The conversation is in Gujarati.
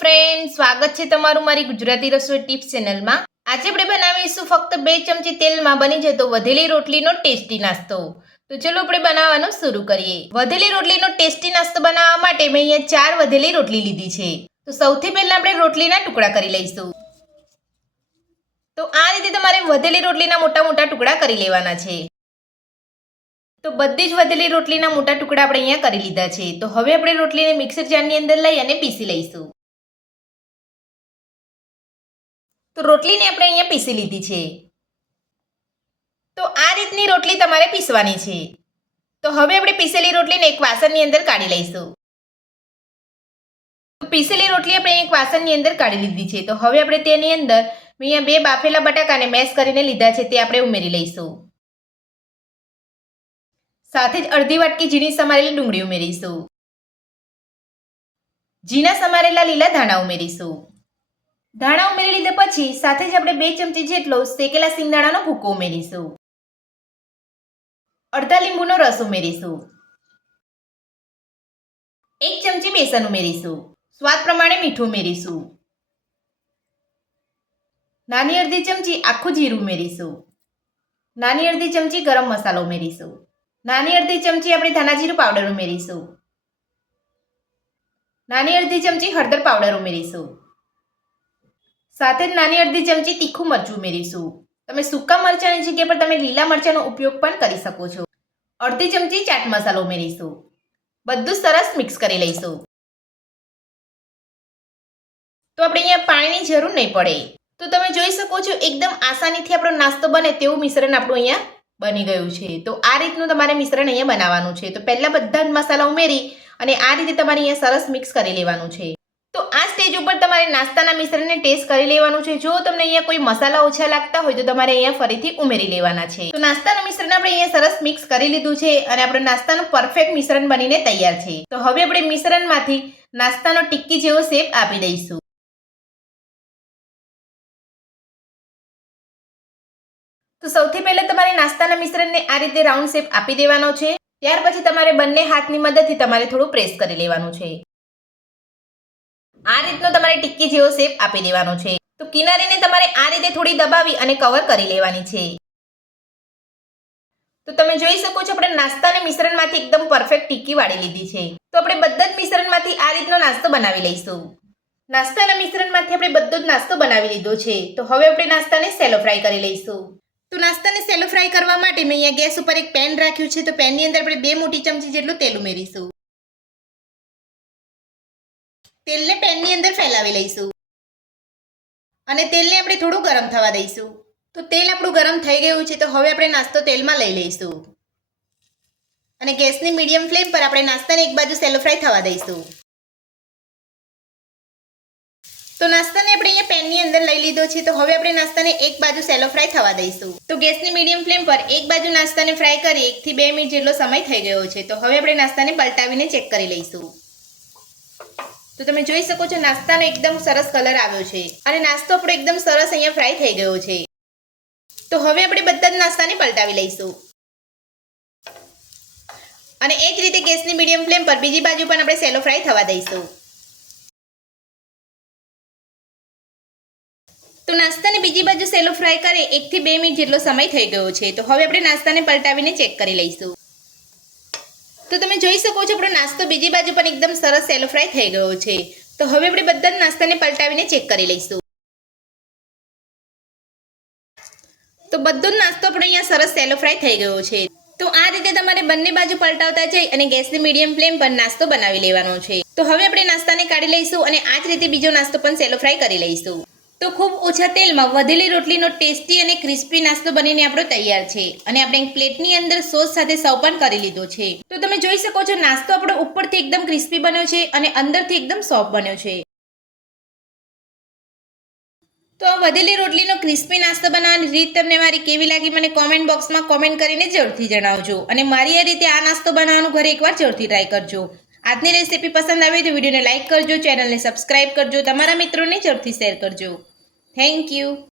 ફ્રેન્ડ, સ્વાગત છે તમારું મારી ગુજરાતી રસોઈ ટિપ્સ ચેનલમાં। આજે આપણે બનાવીશું ફક્ત 2 ચમચી તેલમાં બની જતો વધેલી રોટલીનો ટેસ્ટી નાસ્તો। તો ચલો આપણે બનાવવાનું શરૂ કરીએ। વધેલી રોટલીનો ટેસ્ટી નાસ્તો બનાવવા માટે મેં અહીંયા 4 વધેલી રોટલી લીધી છે। તો સૌથી પહેલા આપણે રોટલીના ટુકડા કરી લઈશું। તો આ રીતે તમારે વધેલી રોટલીના મોટા મોટા ટુકડા કરી લેવાના છે। તો બધી જ વધેલી રોટલીના મોટા ટુકડા આપણે અહીંયા કરી લીધા છે। તો હવે આપણે રોટલીને મિક્સર જારની અંદર લઈ અને પીસી લઈશું। તો રોટલીને આપણે અહીંયા પીસી લીધી છે। તો આ રીતની રોટલી તમારે પીસવાની છે। તો હવે આપણે પીસેલી રોટલીને એક વાસણની અંદર કાઢી લઈશું। તો પીસેલી રોટલી આપણે એક વાસણની અંદર કાઢી લીધી છે। તો હવે આપણે તેની અંદર અહીંયા 2 બાફેલા બટાકાને મેશ કરીને લીધા છે તે આપણે ઉમેરી લઈશું। સાથે જ અડધી વાટકી ઝીણી સમારેલી ડુંગળી ઉમેરીશું। ઝીણા સમારેલા લીલા ધાણા ઉમેરીશું। ધાણા ઉમેરી લીધા પછી સાથે જ આપણે 2 ચમચી જેટલો શેકેલા સિંગદાણાનો ભૂકો ઉમેરીશું। અડધા લીંબુનો રસ ઉમેરીશું। 1 ચમચી બેસન ઉમેરીશું। સ્વાદ પ્રમાણે મીઠું ઉમેરીશું। નાની અડધી ચમચી આખું જીરું ઉમેરીશું। નાની અડધી ચમચી ગરમ મસાલો ઉમેરીશું। નાની અડધી ચમચી આપણે ધાણા જીરું પાવડર ઉમેરીશું। નાની અડધી ચમચી હળદર પાવડર ઉમેરીશું। સાથે જ નાની અડધી ચમચી તીખું મરચું ઉમેરીશું। તમે સૂકા મરચાંની જગ્યા પર તમે લીલા મરચાંનો ઉપયોગ પણ કરી શકો છો। અડધી ચમચી ચાટ મસાલો ઉમેરીશું। બધું સરસ મિક્સ કરી લઈશું। તો આપણે અહીંયા પાણીની જરૂર નહીં પડે। તો તમે જોઈ શકો છો એકદમ આસાનીથી આપણો નાસ્તો બને તેવું મિશ્રણ આપણું અહીંયા બની ગયું છે। તો આ રીતનું તમારે મિશ્રણ અહીંયા બનાવવાનું છે। તો પહેલા બધા જ મસાલા ઉમેરી અને આ રીતે તમારે અહીંયા સરસ મિક્સ કરી લેવાનું છે। તો આ સ્ટેજ ઉપર તમારે નાસ્તાના મિશ્રણને ટેસ્ટ કરી લેવાનું છે। જો તમને અહીંયા કોઈ મસાલા ઓછા લાગતા હોય તો તમારે અહીંયા ફરીથી ઉમેરી લેવાના છે। તો નાસ્તાનું મિશ્રણ આપણે અહીંયા સરસ મિક્સ કરી લીધું છે અને આપણું નાસ્તાનું પરફેક્ટ મિશ્રણ બનીને તૈયાર છે। તો હવે આપણે મિશ્રણમાંથી નાસ્તાનો ટિક્કી જેવો શેપ આપી દઈશું। તો સૌથી પહેલા તમારે નાસ્તાના મિશ્રણને આ રીતે રાઉન્ડ શેપ આપી દેવાનો છે। ત્યાર પછી તમારે બંને હાથની મદદથી તમારે થોડું પ્રેસ કરી લેવાનું છે। આ રીતનો તમારે ટિક્કી જેવો શેપ આપી દેવાનો છે। તો કિનારીને તમારે આ રીતે થોડી દબાવી અને કવર કરી લેવાની છે। તો તમે જોઈ શકો છો આપણે નાસ્તાના મિશ્રણમાંથી એકદમ પરફેક્ટ ટિક્કી વાળી લીધી છે। તો આપણે બધા જ મિશ્રણમાંથી આ રીતનો નાસ્તો બનાવી લઈશું। નાસ્તાના મિશ્રણમાંથી આપણે બધો જ નાસ્તો બનાવી લીધો છે। તો હવે આપણે નાસ્તાને સેલો ફ્રાય કરી લઈશું। તો નાસ્તાને સેલો ફ્રાય કરવા માટે મેં અહીંયા ગેસ ઉપર એક પેન રાખ્યું છે। તો પેનની અંદર આપણે 2 મોટી ચમચી જેટલું તેલ ઉમેરીશું। તેલને પેનની અંદર ફેલાવી લઈશું અને તેલને આપણે થોડું ગરમ થવા દઈશું। તો તેલ આપણું ગરમ થઈ ગયું છે। તો હવે આપણે નાસ્તો તેલમાં લઈ લઈશું અને ગેસની મીડિયમ ફ્લેમ પર આપણે નાસ્તાને એક બાજુ સેલો ફ્રાય થવા દઈશું। તો નાસ્તાને આપણે અહીંયા પેનની અંદર લઈ લીધો છે। તો હવે આપણે નાસ્તાને એક બાજુ સેલો ફ્રાય થવા દઈશું। તો ગેસની મીડિયમ ફ્લેમ પર એક બાજુ નાસ્તાને ફ્રાય કરી 1 થી 2 મિનિટ જેટલો સમય થઈ ગયો છે। તો હવે આપણે નાસ્તાને પલટાવીને ચેક કરી લઈશું। તો તમે જોઈ શકો છો નાસ્તાનો એકદમ સરસ કલર આવ્યો છે અને નાસ્તો આપણો એકદમ સરસ અહીંયા ફ્રાય થઈ ગયો છે। તો હવે આપણે બધા જ નાસ્તાને પલટાવી લઈશું અને એ જ રીતે ગેસની મીડિયમ ફ્લેમ પર બીજી બાજુ પણ આપણે સેલો ફ્રાય થવા દઈશું। તો નાસ્તાને બીજી બાજુ સેલો ફ્રાય કરે 1 થી 2 મિનિટ જેટલો સમય થઈ ગયો છે। તો હવે આપણે નાસ્તાને પલટાવીને ચેક કરી લઈશું। તો તમે જોઈ શકો છો આપણો નાસ્તો બીજી બાજુ પણ એકદમ સરસ સેલો ફ્રાય થઈ ગયો છે। તો હવે આપણે બધા જ નાસ્તાને પલટાવીને ચેક કરી લઈશું। તો બધો જ નાસ્તો આપણો અહીંયા સરસ સેલો ફ્રાય થઈ ગયો છે। તો આ રીતે તમારે બંને બાજુ પલટાવતા જઈ અને ગેસની મીડિયમ ફ્લેમ પર નાસ્તો બનાવી લેવાનો છે। તો હવે આપણે નાસ્તાને કાઢી લઈશું અને આ જ રીતે બીજો નાસ્તો પણ સેલો ફ્રાય કરી લઈશું। તો ખૂબ ઓછા તેલમાં વધેલી રોટલીનો ટેસ્ટી અને ક્રિસ્પી નાસ્તો બનીને આપણો તૈયાર છે અને આપણે એક પ્લેટની અંદર સોસ સાથે સર્વ પણ કરી લીધો છે। તો તમે જોઈ શકો છો નાસ્તો આપણો ઉપરથી એકદમ ક્રિસ્પી બન્યો છે અને અંદરથી એકદમ સોફ્ટ બન્યો છે। તો આ વધેલી રોટલીનો ક્રિસ્પી નાસ્તો બનાવવાની રીત તમને મારી કેવી લાગી મને કોમેન્ટ બોક્સમાં કોમેન્ટ કરીને જરૂરથી જણાવજો અને મારી આ રીતે આ નાસ્તો બનાવવાનું ઘરે એકવાર જરૂરથી ટ્રાય કરજો। આજની રેસીપી પસંદ આવી તો વિડીયોને લાઇક કરજો, ચેનલને સબસ્ક્રાઇબ કરજો, તમારા મિત્રોને જરૂરથી શેર કરજો। Thank you.